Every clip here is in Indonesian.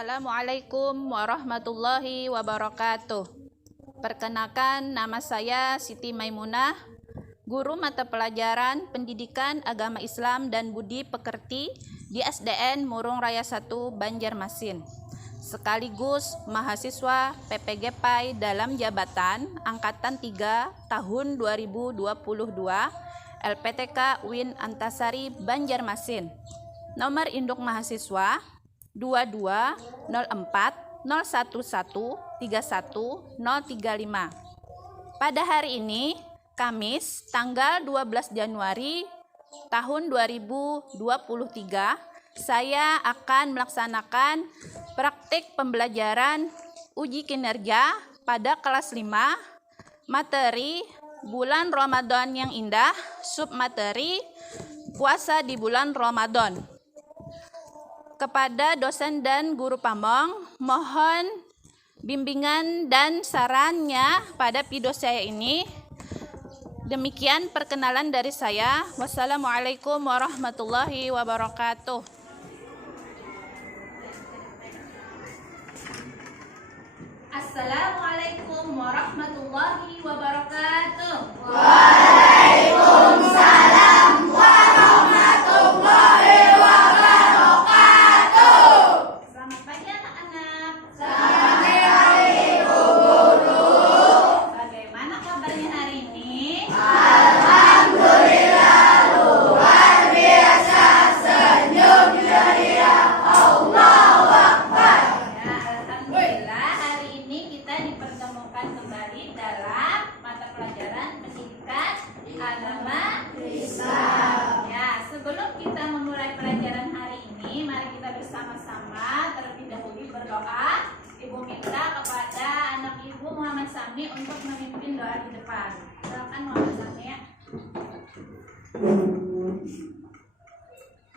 Assalamualaikum warahmatullahi wabarakatuh. Perkenalkan, nama saya Siti Maimunah, guru mata pelajaran Pendidikan Agama Islam dan Budi Pekerti di SDN Murung Raya 1 Banjarmasin, sekaligus mahasiswa PPG PAI dalam jabatan Angkatan 3 tahun 2022 LPTK UIN Antasari Banjarmasin. Nomor induk mahasiswa 220401131035. Pada hari ini, Kamis, tanggal 12 Januari tahun 2023, saya akan melaksanakan praktik pembelajaran uji kinerja pada kelas 5, materi bulan Ramadan yang indah, submateri puasa di bulan Ramadan. Kepada dosen dan guru pamong, mohon bimbingan dan sarannya pada video saya ini. Demikian perkenalan dari saya. Wassalamualaikum warahmatullahi wabarakatuh. Assalamualaikum warahmatullahi wabarakatuh. Waalaikumsalam warahmatullahi wabarakatuh. Selamat pagi anak-anak. Selamat hari Ibu Guru. Bagaimana kabarnya hari ini? Alhamdulillah luar biasa, senyum ceria, Allahu Akbar. Ya, alhamdulillah hari ini kita dipertemukan kembali dalam mata pelajaran Pendidikan Agama Islam. Ya, sebelum kita memulai pelajaran hari ini, mari kita bersama-sama terlebih dahulu berdoa. Ibu minta kepada anak Ibu Muhammad Sami untuk memimpin doa di depan. Silakan Muhammad Sami ya.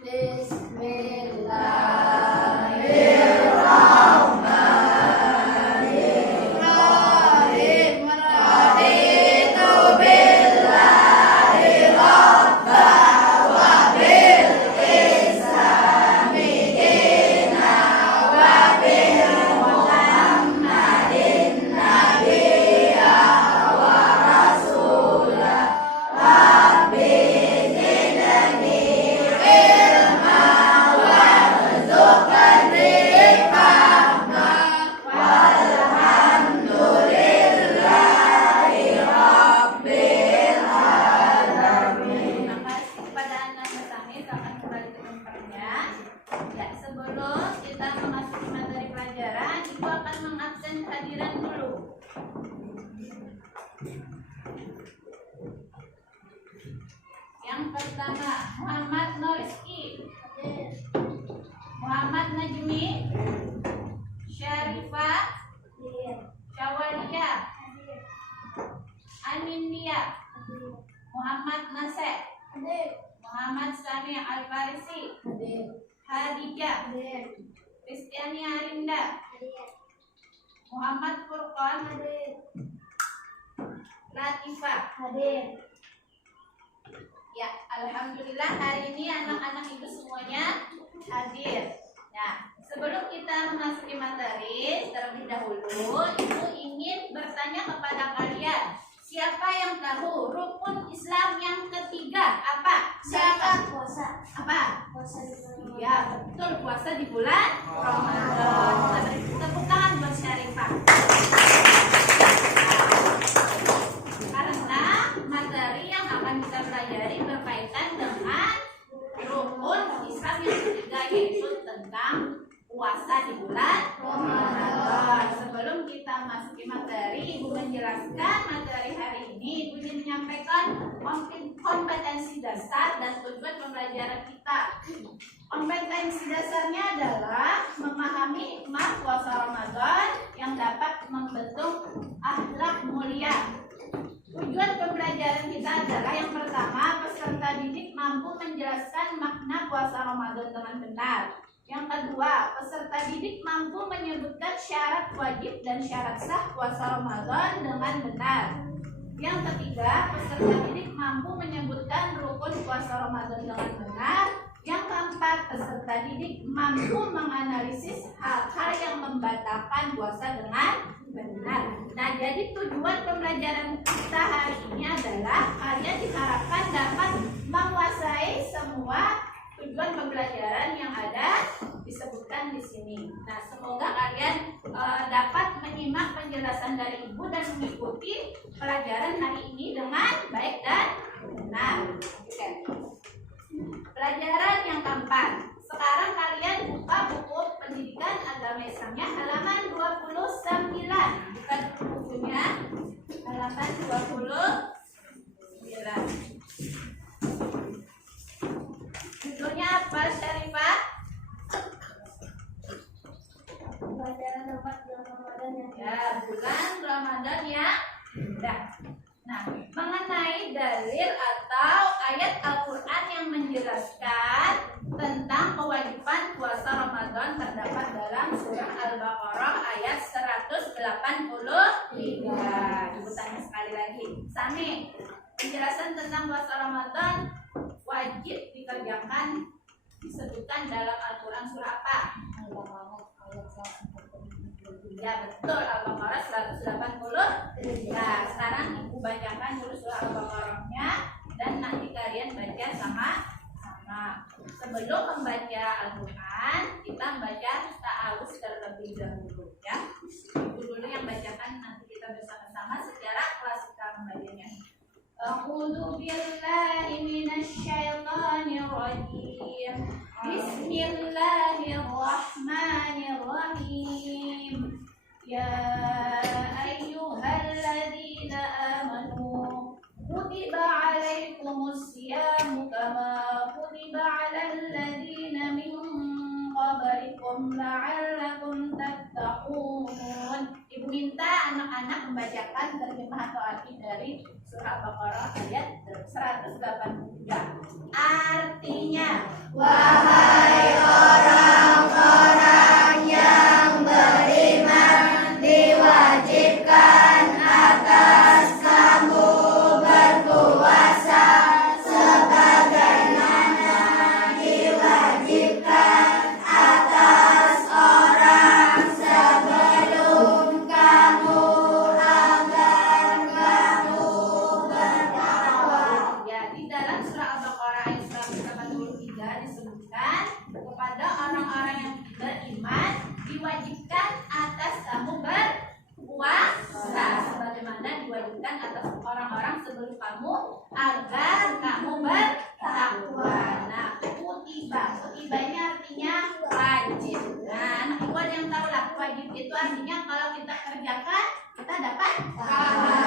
Bismillahirrahmanirrahim. Raditu billahi rabban wa bil islami dinan wa bi Muhammadin nabiyyan wa rasulan. Rabbi zidni ilman warzuqni fahman. Walhamdulillahi rabbil alamin. Terima kasih kepada anak Sami. Silakan kembali ke tempatnya. Ya, sebelum kita memasuki materi pelajaran, Ibu akan mengabsen kehadiran dulu. Yang pertama, Muhammad Noriski, Muhammad Najmi, Syarifah, Syawalia, Amindia, Muhammad Nasir, Muhammad Sami Al-Farisi, Hadijah, Kristiani Arinda, Muhammad Furqan, Latifah. Ya, alhamdulillah hari ini anak-anak Ibu semuanya hadir. Nah, sebelum kita memasuki materi, terlebih dahulu Ibu ingin bertanya kepada kalian, siapa yang tahu rukun Islam yang ketiga apa? Siapa? Puasa. Apa? Puasa di bulan Ya, betul, puasa di bulan Ramadan. Kita beri tepuk tangan buat Syarifah. Karena materi yang akan kita pelajari berkaitan dengan rukun Islam yang ketiga, yaitu tentang puasa di bulan Ramadan. Sebelum kita masuki materi, Ibu menjelaskan materi hari ini. Ibu ingin menyampaikan kompetensi dasar dan tujuan pembelajaran kita. Kompetensi dasarnya adalah memahami hikmah puasa Ramadan yang dapat membentuk akhlak mulia. Tujuan pembelajaran kita adalah yang pertama, peserta didik mampu menjelaskan makna puasa Ramadan dengan benar. Yang kedua, peserta didik mampu menyebutkan syarat wajib dan syarat sah puasa Ramadan dengan benar. Yang ketiga, peserta didik mampu menyebutkan rukun puasa Ramadan dengan benar. Yang keempat, peserta peserta didik mampu menganalisis hal-hal yang membatalkan puasa dengan benar. Nah, jadi tujuan pembelajaran kita hari ini adalah kalian diharapkan dapat menguasai semua tujuan pembelajaran yang ada disebutkan di sini. Nah, semoga kalian dapat menyimak penjelasan dari Ibu dan mengikuti pelajaran hari ini dengan baik dan benar. Oke. Pelajaran yang keempat. Sekarang kalian buka buku pendidikan agama Islamnya halaman 29. Buka bukunya halaman 29. Judulnya apa, Syarifah? Pelajaran 4 bulan Ramadan yang Ya, bulan Ramadan ya. Udah. Nah, mengenai dalil atau ayat Al-Quran yang menjelaskan tentang kewajiban puasa Ramadan terdapat dalam surah Al-Baqarah ayat 183. Ibu tanya sekali lagi. Sami, penjelasan tentang puasa Ramadan wajib dikerjakan disebutkan dalam Al-Quran surah apa? Ya betul, Al-Baqarah 180. Nah, sekarang Ibu bacakan dulu surah Al-Baqarahnya dan nanti kalian baca sama-sama. Sebelum membaca Al-Quran, kita membaca ta'awuz terlebih dahulu ya. Ibu dulu yang bacakan, nanti kita bersama-sama secara klasikal membacanya. A'udzu billahi minasyaitonir rajim. Bismillahirrahmanirrahim. Ya ayyuhalladzina amanu kutiba alaikumus syamu kama kutiba alal ladzina min qablikum la'allakum tattaqun. Ibu minta anak-anak membacakan terjemah atau arti dari surah Al-Baqarah ayat 183. Artinya, Wahai orang-orang yang beriman, diwajibkan atas kamu berpuasa sebagaimana diwajibkan atas orang sebelum kamu agar kamu bertakwa. ya di dalam surah Al-Baqarah ayat 183 disebutkan kepada orang-orang yang beriman diwajibkan atas kamu berpuasa sebagaimana diwajibkan atas orang-orang sebelum kamu agar kamu bertakwa. Nah, kutibanya artinya wajib. Nah, anak ibu ada yang tahu lah wajib itu artinya kalau kita kerjakan kita dapat pahala.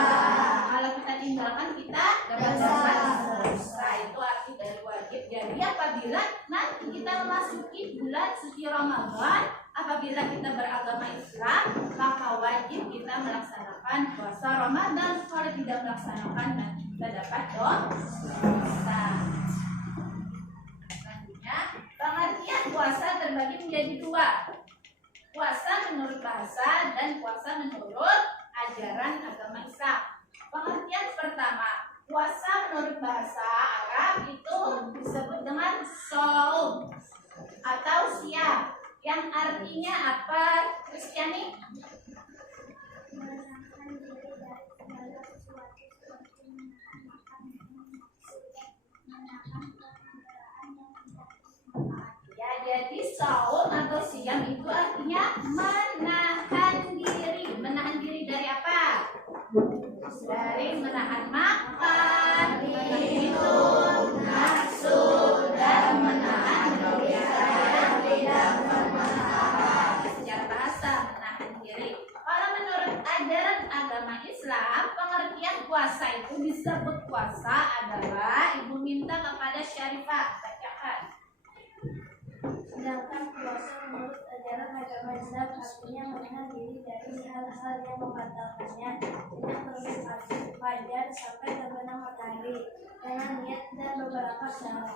Kalau kita tinggalkan kita dapat dosa. Itu arti dari wajib. Jadi apabila nanti kita memasuki bulan suci Ramadan, apabila kita beragama Islam, maka wajib kita melaksanakan puasa Ramadan. Kalau tidak melaksanakan, nanti kita dapat dosa. Selanjutnya, pengertian puasa terbagi menjadi dua. Puasa menurut bahasa dan puasa menurut ajaran agama Islam. Pengertian pertama, puasa menurut bahasa Arab itu disebut dengan shaum atau siam, yang artinya apa, Kristiani? Ya, jadi shaum atau siam itu artinya menahan diri. Menahan diri dari apa? Dari menahan makan, minum, nafsu, dan menahan kebiasaan yang tidak bermanfaat. Secara bahasa menahan diri. Kalau menurut ajaran agama Islam, pengertian puasa itu disebut puasa adalah, Ibu minta kepada Syarifah bacakan. Sedangkan puasa menurut ajaran agama Islam artinya menahan diri dari hal-hal yang membatalkannya dengan berwajib fajar sampai terbenam matahari dengan niat dan beberapa syarat.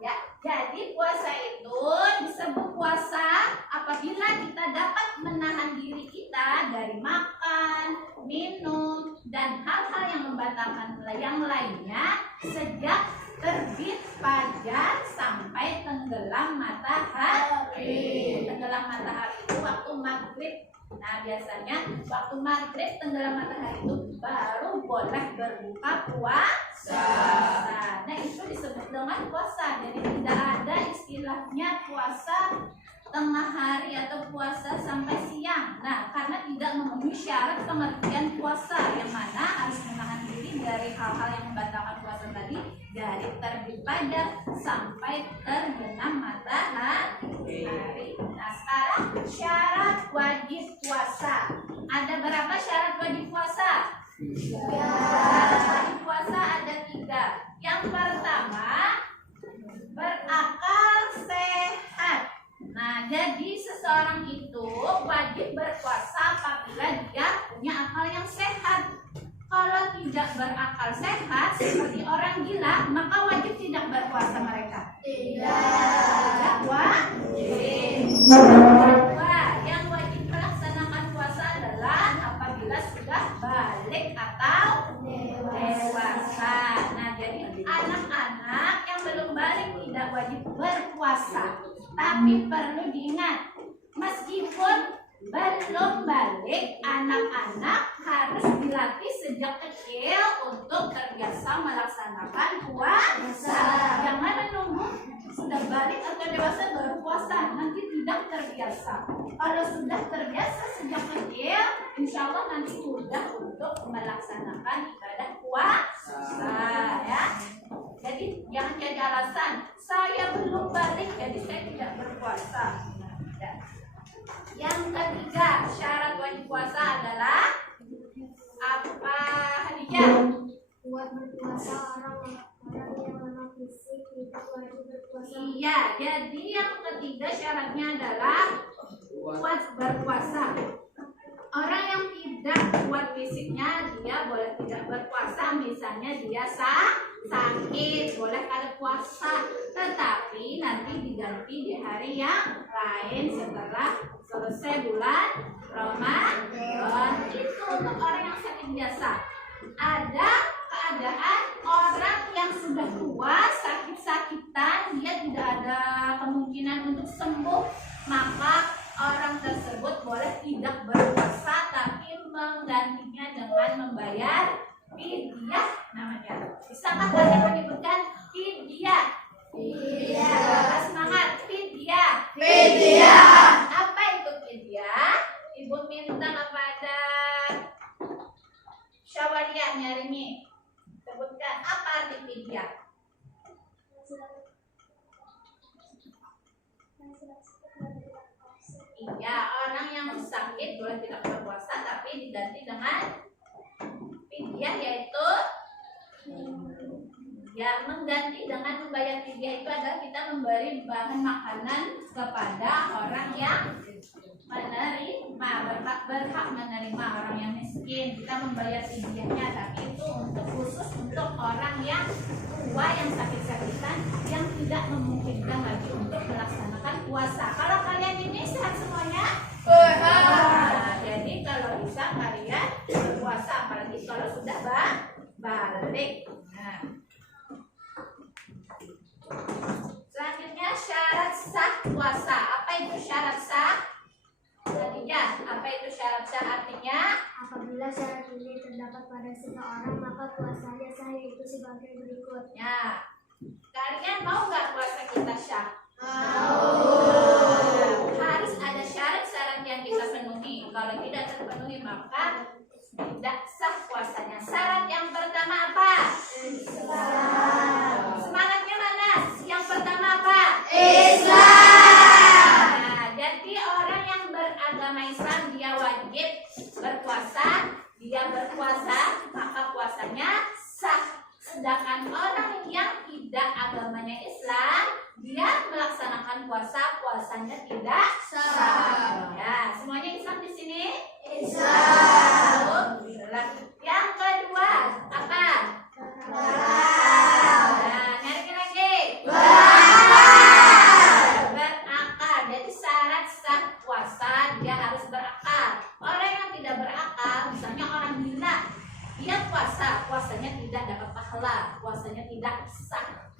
Ya, jadi puasa itu disebut puasa apabila kita dapat menahan diri kita dari makan, minum, dan hal-hal yang membatalkan yang lainnya sejak terbit fajar sampai tenggelam matahari. Tenggelam matahari itu waktu maghrib. Nah, biasanya waktu maghrib tenggelam matahari itu baru boleh berbuka puasa. Nah, itu disebut dengan puasa. Jadi tidak ada istilahnya puasa tengah hari atau puasa sampai siang. Nah, karena tidak memenuhi syarat pengertian puasa, yang mana harus menahan diri dari hal-hal yang membatalkan puasa tadi, dari terbit fajar sampai terbenam matahari. Nah, sekarang syarat wajib puasa. Ada berapa syarat wajib puasa? Syarat wajib puasa ada 3. Yang pertama, berakal sehat. Nah, jadi seseorang itu wajib berpuasa apabila dia punya akal yang sehat. Kalau tidak berakal sehat seperti orang gila, maka wajib tidak berpuasa mereka. Tidak wajib. Kedua, yang wajib melaksanakan puasa adalah apabila sudah balik atau dewasa. Nah, jadi anak-anak yang belum balik tidak wajib berpuasa. Tapi perlu diingat, meskipun belum balik, anak-anak harus dilatih sejak kecil untuk terbiasa melaksanakan puasa. Jangan menunggu sudah balik atau dewasa baru puasa, nanti tidak terbiasa. Kalau sudah terbiasa sejak kecil, insya Allah nanti mudah untuk melaksanakan ibadah puasa, ya. Jadi jangan jadi alasan saya belum balik jadi saya tidak berpuasa. Yang ketiga syarat wajib puasa adalah apa, Hadijah? Buat berpuasa orang yang lemah fisik tidak wajib berpuasa. Iya, jadi yang ketiga syaratnya adalah kuat berpuasa. Orang yang tidak kuat fisiknya dia boleh tidak berpuasa, misalnya dia sakit, boleh kada puasa, tetapi nanti diganti di hari yang lain setelah selesai bulan Ramadan. Itu untuk orang yang sakit biasa. Ada keadaan orang yang sudah tua, sakit-sakitan, dia tidak ada kemungkinan untuk sembuh, maka orang tersebut boleh tidak berpuasa tapi menggantinya dengan membayar fidyah namanya. Bisakah kalian menyebutkan fidyah? Fidyah. Semangat, fidyah. Fidyah. Apa itu fidyah? Ibu minta kepada Syawaliyah Nyarini. Sebutkan apa arti fidyah? Iya, orang yang sakit boleh tidak berpuasa tapi diganti dengan fidyah, yaitu ya mengganti dengan membayar fidyah itu adalah kita memberi bahan makanan kepada orang yang berhak menerima, orang yang miskin. Kita membayar fidyahnya, tapi itu untuk khusus untuk orang yang tua, yang sakit-sakitan, yang tidak memungkinkan lagi untuk melaksanakan puasa. Kalau kalian ini sehat semuanya? Nah, jadi kalau bisa kalian berpuasa, apalagi kalau sudah balik. Nah, selanjutnya syarat sah puasa. Apa itu syarat sah? Tadinya, apa itu syarat sah artinya? Apabila syarat ini terdapat pada seseorang, maka puasanya sah, yaitu sebagai berikut. Ya, kalian mau nggak puasa kita sah? Harus ada syarat-syarat yang kita penuhi. Kalau tidak terpenuhi maka tidak sah puasanya. Syarat yang pertama apa? Semangatnya mana? Yang pertama apa? Nah, jadi orang yang beragama Islam dia wajib berpuasa. Dia berpuasa maka puasanya sah. Sedangkan orang yang tidak agamanya Islam, dia melaksanakan puasa, puasanya tidak sah. Ya, semuanya Islam di sini? Islam. Yang kedua apa? Nah, nyari lagi. Berakal. Jadi syarat sah puasa dia harus berakal. Orang yang tidak berakal, misalnya orang gila, dia puasa, puasanya tidak dapat pahala, puasanya tidak sah.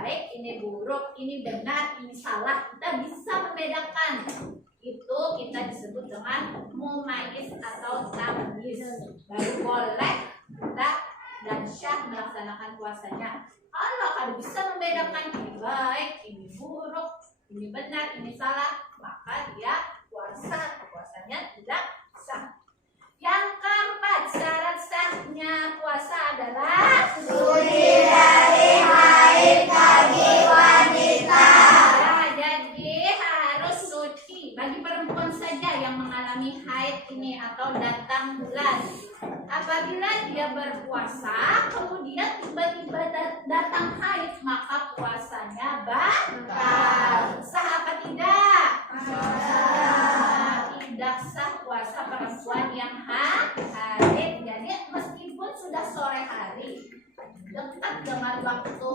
baik, ini buruk, ini benar, ini salah. Kita bisa membedakan. Itu kita disebut dengan mumayyiz atau tamyiz. Baru boleh kita dan syah melaksanakan puasanya. Kalau bisa membedakan ini baik, ini buruk, ini benar, ini salah, maka dia puasanya tidak sah. Yang keempat, syarat sahnya puasa adalah Suci dari haid bagi wanita. ya, jadi harus suci bagi perempuan saja yang mengalami haid ini atau datang bulan. Apabila dia berpuasa, kemudian tiba-tiba datang haid, maka puasanya batal. Sah apa tidak? Tidak sah puasa perempuan yang haid. Jadi meskipun sudah sore hari, dekat dengan waktu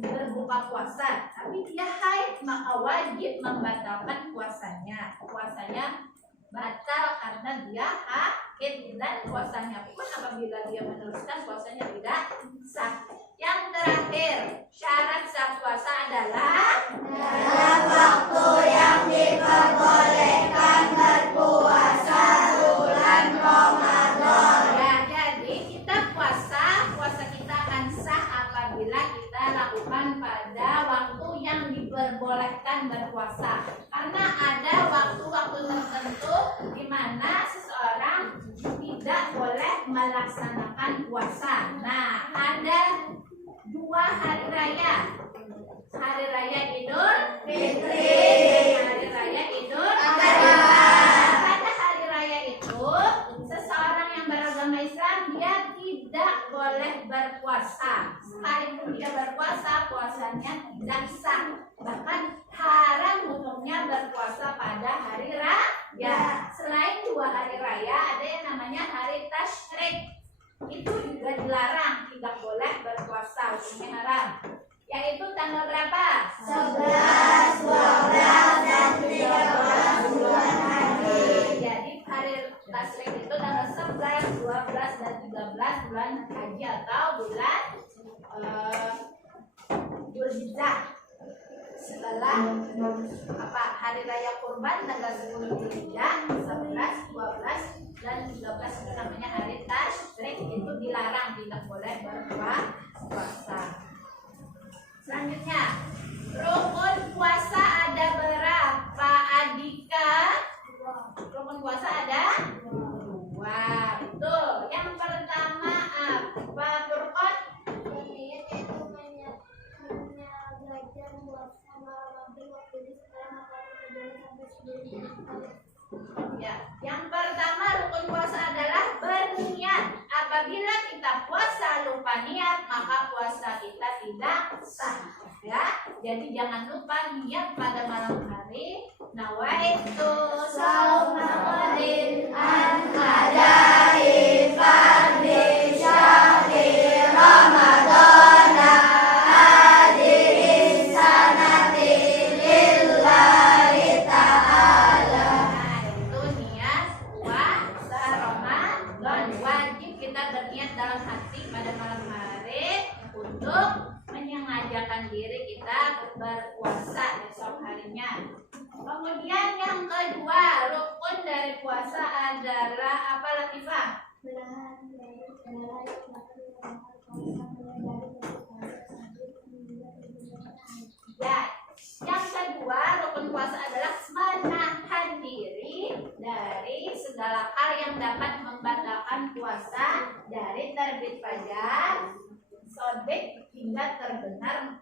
berbuka puasa, tapi dia haid, maka wajib membatalkan puasanya. Puasanya batal karena dia haid, dan puasanya pun apabila dia meneruskan puasanya tidak sah. Yang terakhir, syarat sah puasa adalah Dalam waktu yang diperbolehkan berpuasa bulan Ramadan. ya, jadi kita puasa kita akan sah apabila kita lakukan pada waktu yang diperbolehkan berpuasa. Karena ada waktu-waktu tertentu di mana seseorang tidak boleh melaksanakan puasa. Nah, ada 2 hari raya. Hari raya Idul Fitri dan hari raya Idul Adha. Pada hari raya itu, seseorang yang beragama Islam dia tidak boleh berpuasa. Sekalipun dia berpuasa, puasanya tidak sah. Bahkan haram hukumnya berpuasa pada hari raya. Selain 2 hari raya, ada yang namanya hari tasyrik. Itu juga dilarang, tidak boleh berpuasa, hukumnya haram. Yaitu tanggal berapa? 11, 12, dan 13 bulan haji. Jadi hari tasyrik itu tanggal 11, 12, dan 13 bulan haji atau bulan Dzulhijjah. Setelah hari raya kurban tanggal 10 Dzulhijjah, 11, 12, dan 13 itu namanya hari tasyrik. Itu dilarang, tidak boleh berpuasa. Selanjutnya, rukun puasa ada berapa, Adika? Rukun puasa ada 2. Betul. Yang pertama apa, Furqan? Yaitu belajar puasa Ramadan waktu ini setelah makan kemudian sampai sebelum. Ya, yang pertama rukun puasa adalah berniat. Apabila kita puasa lupa niat, maka puasa kita tidak sah. Ya, jadi jangan lupa niat pada malam hari. Nawaitu shauma ghadin an adai fardhi syahri Ramadan hadhihi sanati lillahi ta'ala. Nah, itu niat puasa Ramadan. Wajib kita berniat dalam hati pada malam hari untuk menyengajakan diri kita berpuasa esok harinya. Kemudian yang kedua, rukun dari puasa adalah apa, Latifah? Menahan dari segala yang dapat menyebabkan puasa mulai dari sampai kemudian Ya, yang kedua rukun puasa adalah menahan diri dari segala hal yang dapat membatalkan puasa, dari terbit fajar, sodik hingga terbenam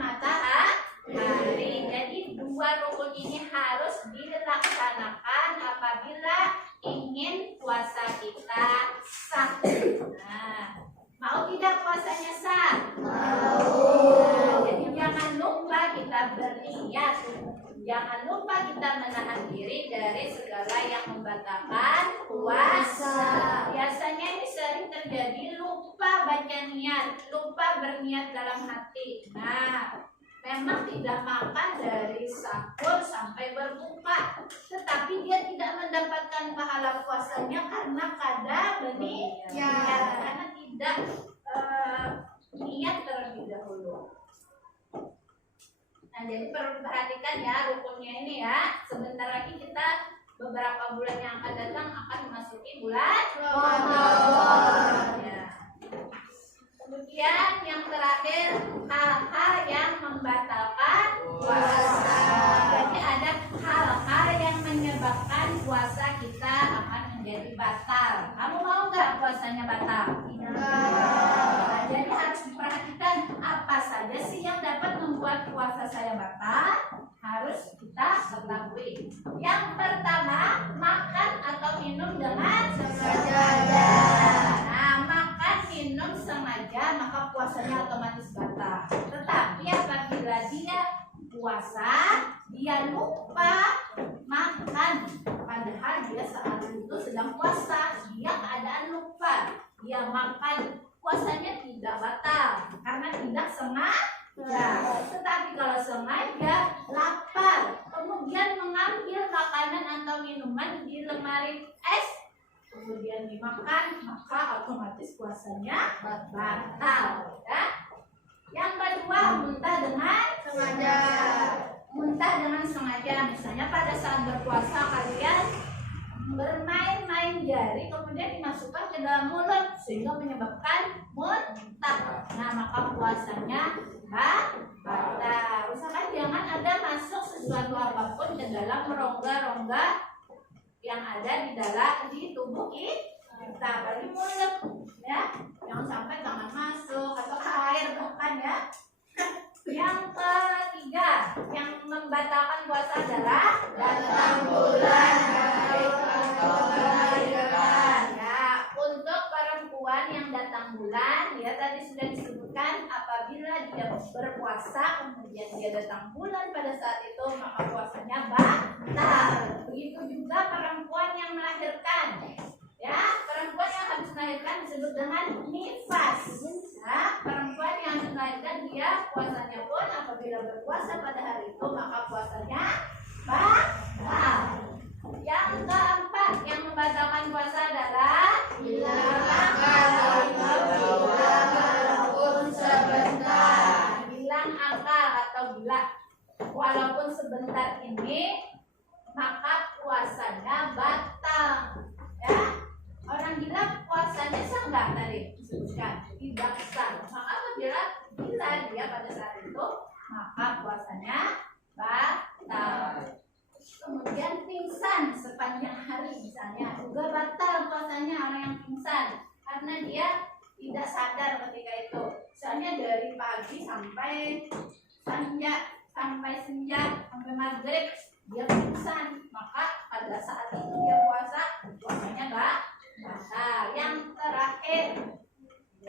matahari. Jadi 2 rukun ini harus dilaksanakan apabila ingin puasa kita sah. Nah, mau tidak puasanya sah? Mau. Jadi jangan lupa kita berniat. Jangan lupa kita menahan diri dari segala yang membatalkan puasa. Biasanya ini sering terjadi, lupa baca niat, lupa berniat dalam hati. Nah, memang tidak makan dari sahur sampai berbuka, tetapi dia tidak mendapatkan pahala puasanya karena kada berniat, karena tidak niat terlebih dahulu. Nah, jadi perlu diperhatikan ya rukunnya ini ya. Sebentar lagi kita beberapa bulan yang akan datang akan memasuki bulan Ramadan. Ya. Kemudian yang terakhir, hal-hal yang membatalkan puasa. Jadi ada hal-hal yang menyebabkan puasa kita akan menjadi batal. Kamu mau nggak puasanya batal? Nah, jadi harus diperhatikan apa saja sih yang dapat membuat puasa saya batal. Harus kita ketahui. Yang pertama, makan atau minum dengan sengaja. Nah, makan minum sengaja maka puasanya otomatis batal. Tetapi apabila dia puasa, dia lupa makan, padahal dia saat itu sedang puasa, dia keadaan lupa, dia makan, puasanya tidak batal karena tidak sengaja. Tetapi kalau sengaja lapar, kemudian mengambil makanan atau minuman di lemari es, kemudian dimakan, maka otomatis puasanya batal. Ya. Yang kedua, muntah dengan sengaja. Muntah dengan sengaja, misalnya pada saat berpuasa kalian bermain-main jari kemudian dimasukkan ke dalam mulut sehingga menyebabkan muntah. Nah, maka puasanya batal. Usahakan jangan ada masuk sesuatu apapun ke dalam rongga-rongga yang ada di tubuh kita, apalagi mulut ya. Jangan sampai tangan masuk atau air bahkan ya. Yang ketiga yang membatalkan puasa adalah datang bulan haid atau melahirkan. Ya, untuk perempuan yang datang bulan, ya tadi sudah disebutkan apabila dia berpuasa kemudian dia datang bulan pada saat itu maka puasanya batal. Begitu juga perempuan yang melahirkan. Ya, perempuan yang habis melahirkan disebut dengan nifas. Ya, perempuan yang habis melahirkan dia puasanya pun apabila berpuasa pada hari itu maka puasanya batal. Yang keempat yang membatalkan puasa adalah hilang akal walaupun sebentar. Hilang akal atau gila walaupun sebentar ini maka puasanya batal. Ya, orang gila puasanya sah nggak tadi disebutkan? Tidak sah. Maka apabila gila dia pada saat itu maka puasanya batal. Kemudian pingsan sepanjang hari misalnya juga batal puasanya orang yang pingsan karena dia tidak sadar ketika itu. Misalnya dari pagi sampai senja sampai maghrib dia pingsan, maka pada saat itu dia puasanya nggak batal. Yang terakhir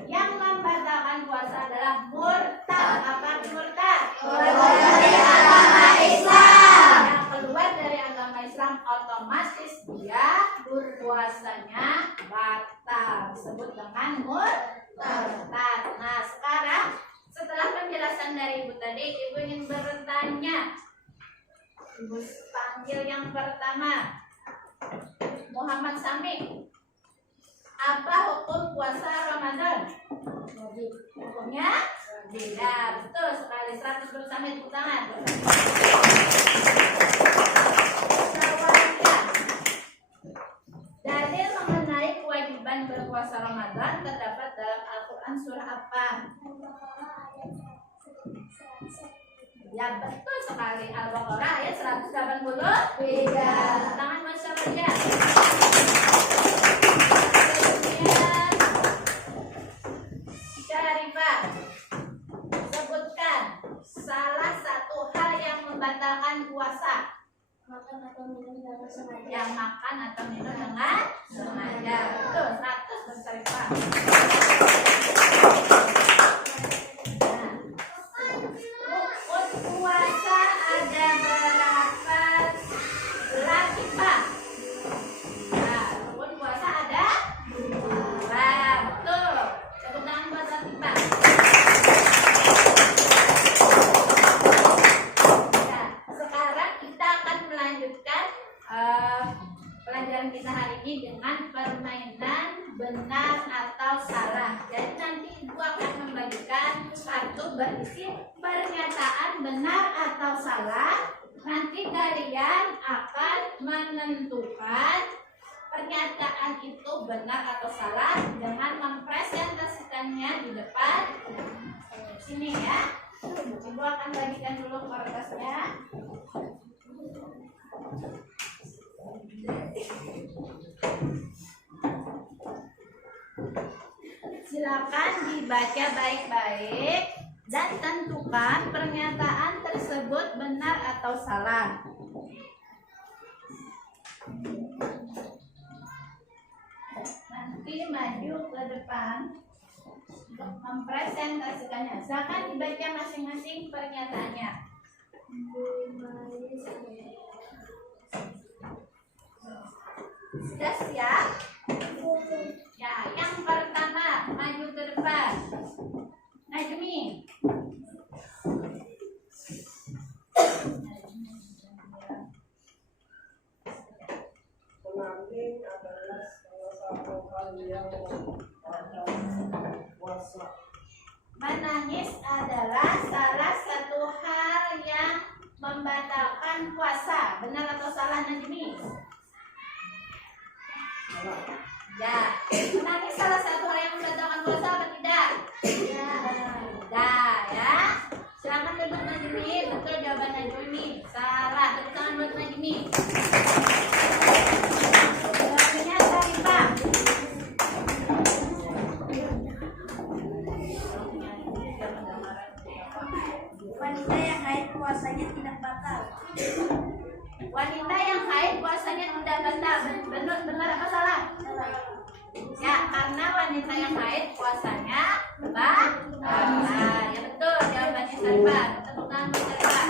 yang membatalkan puasa adalah murtad. Apa murtad? Keluar dari agama Islam. Yang keluar dari agama Islam otomatis dia puasanya batal. Disebut dengan murtad. Nah, sekarang setelah penjelasan dari Ibu tadi, Ibu ingin bertanya. Ibu panggil yang pertama Muhammad Sami. Apa hukum puasa Ramadan? Hukumnya? Ya, betul sekali. 100% Sami, tepuk tangan. Dalil mengenai kewajiban berpuasa Ramadan terdapat dalam Al-Quran surah apa? Ya, betul sekali. Al-Baqarah ayat 183. Tangan masyarakat. Syarifah, sebutkan salah satu hal yang membatalkan puasa. Makan atau minum dengan sengaja. Yang makan atau minum dengan sengaja. Betul, 100 Syarifah. Puasa ada berapa lagi Pak? Nah, rukun puasa ada dua, betul. Tepuk tangan buat lagi Pak. Nah, sekarang kita akan melanjutkan pelajaran kita hari ini dengan permainan benar atau salah. Jadi nanti Ibu akan membagikan itu berisi pernyataan benar atau salah. Nanti kalian akan menentukan pernyataan itu benar atau salah dengan mempresentasikannya di depan sini ya. Ibu akan bagikan dulu kertasnya. Silakan dibaca baik-baik dan tentukan pernyataan tersebut benar atau salah. Nanti maju ke depan untuk mempresentasikannya. Silakan dibaca masing-masing pernyataannya. Sudah siap? Ya, yang pertama maju ke depan. Najmi. Menangis adalah salah satu hal yang puasa. Menangis adalah salah satu hal yang membatalkan puasa. Benar atau salah, Najmi? Ya, menangis salah satu hal yang membatalkan puasa apa tidak? Tidak, ya. Silakan duduk Najmi. Betul jawaban Najmi. Salah. Tepuk tangan buat Najmi. Jawabannya Sarifah. Wanita yang haid puasanya tidak batal. Wanita yang haid puasanya tidak batal. Benar apa salah? Ya, karena wanita yang haid puasanya batal. Ya betul jawabannya Sarifah. Tepuk tangan buat Sarifah.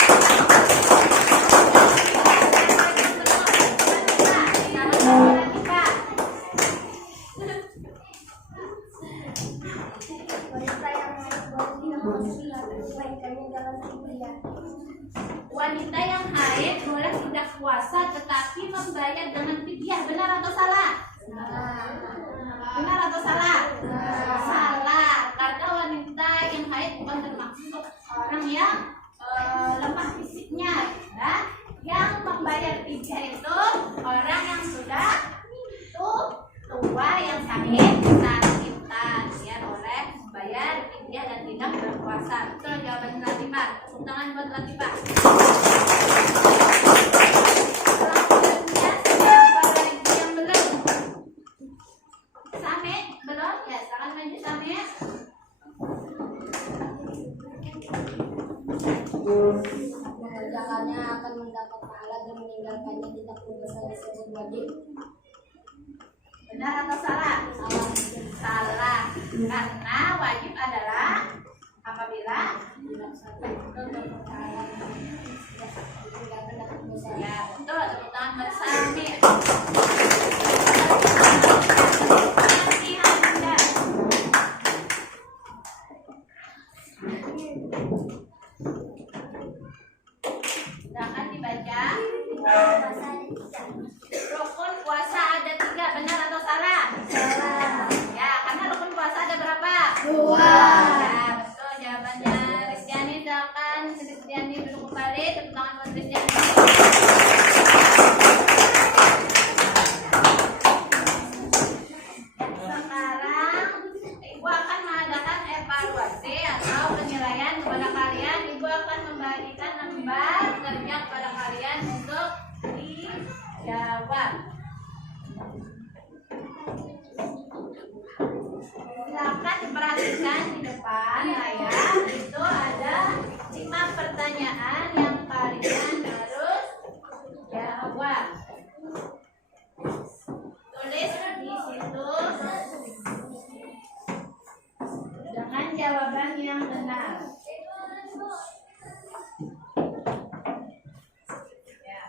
Wanita yang haid boleh tidak kebaikannya dalam kuliah. Wanita yang haid boleh tidak puasa tetapi membayar dengan fidyah. Benar atau salah? Benar atau salah? Salah. Karena wanita yang haid bukan termasuk orang yang lemah fisiknya. Ya. Yang membayar fidyah itu orang yang sudah tua yang sakit sakitan. Dia boleh membayar fidyah dan tidak berpuasa. Betul jawaban Latifah. Tepuk tangan buat Latifah. Selanjutnya siapa lagi yang belum? Same belum? Ya, silakan maju Same. Mengerjakannya akan mendapat pahala dan meninggalkannya tidak berdosa disebut wajib. Benar atau salah? Salah. Karena wajib adalah apabila ya betul. Tepuk tangan buat Sami. Silakan dibaca. Rukun puasa ada 3, benar atau salah? Salah. Ya, karena rukun puasa ada berapa? 2. Ya, betul jawabannya Rizkyani. Silakan Rizkyani duduk kembali. Tepuk tangan buat Rizkyani. Sekarang Ibu akan mengadakan evaluasi atau penilaian kepada kalian. Ibu akan membagikan lembar kerja kepada kalian untuk dijawab. Silakan diperhatikan di depan layar. Itu ada 5 pertanyaan yang kalian harus jawab. Tulis di situ dengan jawaban yang benar. Ya.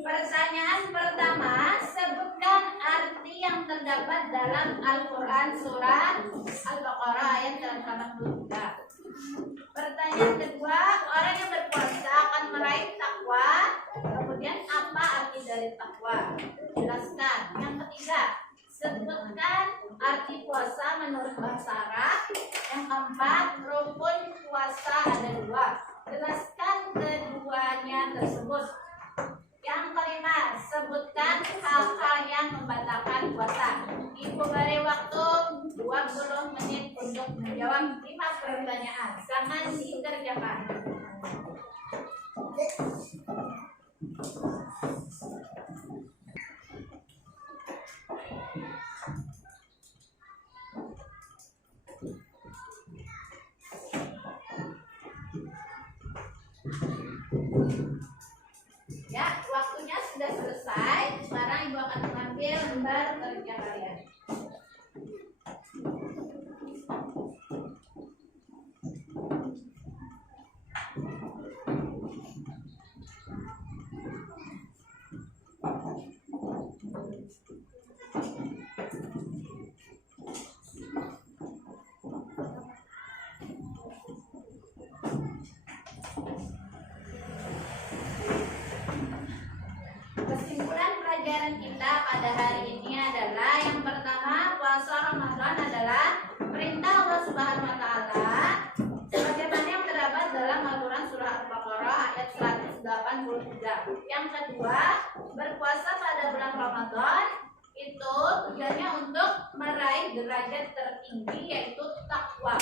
Pertanyaan pertama, sebutkan arti yang terdapat dalam Al-Quran surat Al-Baqarah ayat 183. Pertanyaan kedua, orang yang berpuasa akan meraih takwa. Kemudian dari takwa. Jelaskan. Yang ketiga, sebutkan arti puasa menurut bahasa Arab. Yang keempat, rukun puasa ada 2. Jelaskan keduanya tersebut. Yang kelima, sebutkan hal-hal yang membatalkan puasa. Ibu beri waktu 20 menit untuk menjawab 5 pertanyaan. Sangat dikerjakan. Ya, waktunya sudah selesai. Sekarang Ibu akan mengambil lembar kerja kalian. Kesimpulan pelajaran kita pada hari ini adalah yang pertama, puasa Ramadan adalah perintah Allah Subhanahu wa taala sebagaimana yang terdapat dalam Al-Qur'an surah Al-Baqarah ayat 183. Yang kedua, berpuasa pada bulan Ramadan itu tujuannya untuk meraih derajat tertinggi yaitu takwa.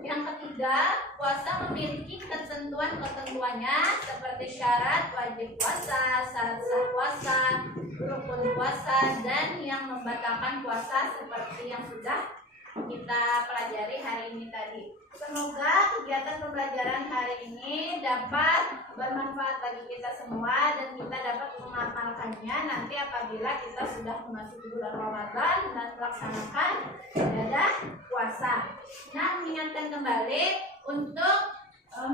Yang ketiga, puasa memiliki ketentuan-ketentuannya seperti syarat wajib puasa, syarat sah puasa, rukun puasa, dan yang membatalkan puasa seperti yang sudah kita pelajari hari ini tadi. Semoga kegiatan pembelajaran hari ini dapat bermanfaat bagi kita semua dan kita dapat mengamalkannya nanti apabila kita sudah memasuki bulan Ramadan dan melaksanakan ibadah puasa. Nah, mengingatkan kembali untuk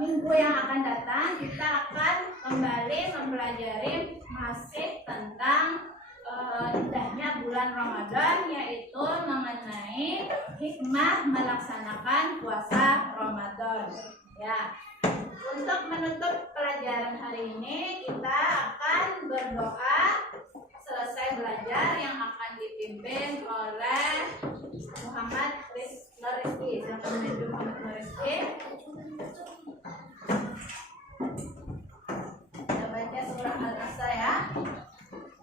minggu yang akan datang kita akan kembali mempelajari masih tentang indahnya bulan Ramadan, yaitu mengenai hikmah melaksanakan puasa Ramadan. Ya, untuk menutup pelajaran hari ini kita akan berdoa selesai belajar yang akan dipimpin oleh Muhammad Rizki. Silakan menuju Muhammad Rizki. Kita baca surah Al-Asr ya.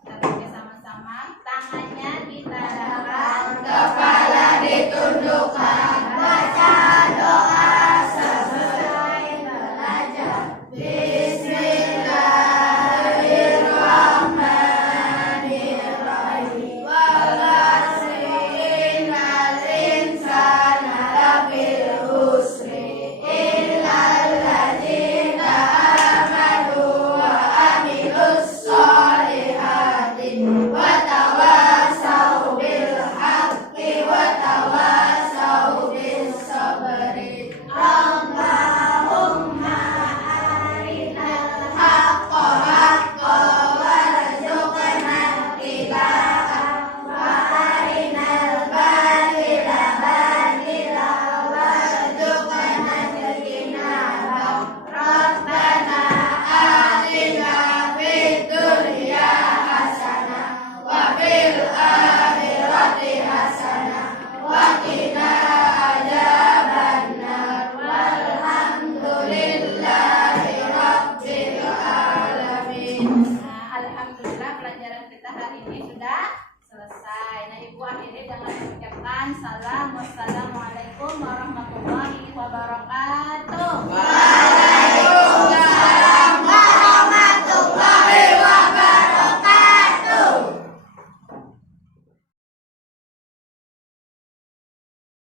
Kita baca sama-sama. Tangannya ditadahkan, kepala ditundukkan, baca doa selesai belajar. Bismillahirrahmanirrahim. Wal-'asri innal insana lafil khusri illal ladzina amanu wa amilus sholihati wa tawassaw bil haqqi wa tawassaw bis sabri. Allahumma arinal haqqa haqqan warzuqna ittiba'ah wa arinal batila batilan warzuqna ijtinabah. Rabbana atina fid dunya hasanah wa fil akhirati hasanah wa qina adzabannar. Walhamdulillahi rabbil alamin. Alhamdulillah pelajaran kita hari ini sudah selesai. Nah, Ibu akhiri dengan mengucapkan salam. Wassalamualaikum warahmatullahi wabarakatuh.